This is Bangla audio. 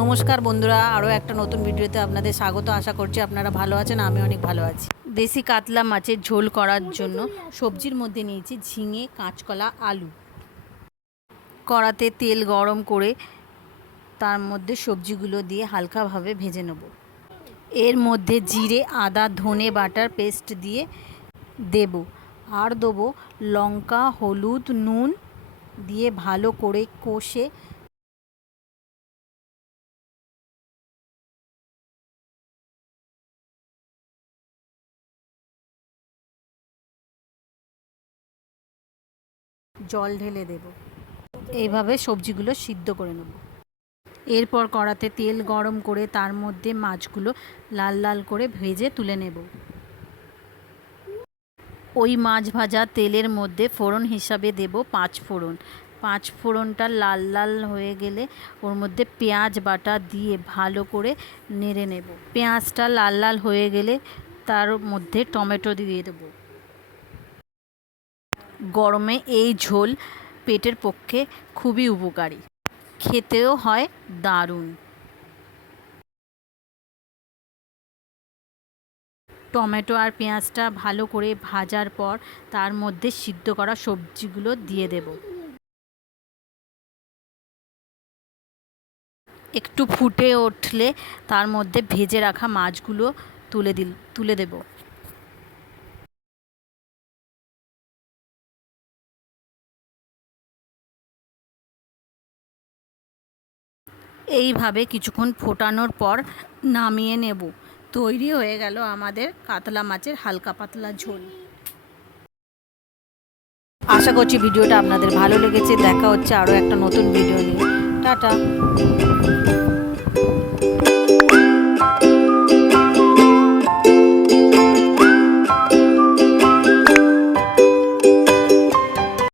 নমস্কার বন্ধুরা, আরও একটা নতুন ভিডিওতে আপনাদের স্বাগত। আশা করছি আপনারা ভালো আছেন, আমি অনেক ভালো আছি। দেশি কাতলা মাছের ঝোল করার জন্য সবজির মধ্যে নিয়েছি ঝিঙে, কাঁচকলা, আলু। কড়াতে তেল গরম করে তার মধ্যে সবজিগুলো দিয়ে হালকাভাবে ভেজে নেব। এর মধ্যে জিরে, আদা, ধনে বাটার পেস্ট দিয়ে দেব, আর দেবো লঙ্কা, হলুদ, নুন দিয়ে ভালো করে কষে জল ঢেলে দেব। এইভাবে সবজিগুলো সিদ্ধ করে নেব। এরপর কড়াতে তেল গরম করে তার মধ্যে মাছগুলো লাল লাল করে ভেজে তুলে নেব। ওই মাছ ভাজা তেলের মধ্যে ফোড়ন হিসাবে দেব 5 ফোড়ন। 5 ফোড়নটা লাল লাল হয়ে গেলে ওর মধ্যে পেঁয়াজ বাটা দিয়ে ভালো করে নেড়ে নেব। পেঁয়াজটা লাল লাল হয়ে গেলে তার মধ্যে টমেটো দিয়ে দেব। গরমে এই ঝোল পেটের পক্ষে খুবই উপকারী, খেতেও হয় দারুণ। টমেটো আর পেঁয়াজটা ভালো করে ভাজার পর তার মধ্যে সিদ্ধ করা সবজিগুলো দিয়ে দেব। একটু ফুটে উঠলে তার মধ্যে ভেজে রাখা মাছগুলো তুলে দেব। এইভাবে কিছুক্ষণ ফোটানোর পর নামিয়ে নেব। তৈরি হয়ে গেল আমাদের কাতলা মাছের হালকা পাতলা ঝোল। আশা করছি ভিডিওটা আপনাদের ভালো লেগেছে। দেখা হচ্ছে আরও একটা নতুন ভিডিও নিয়ে। টাটা।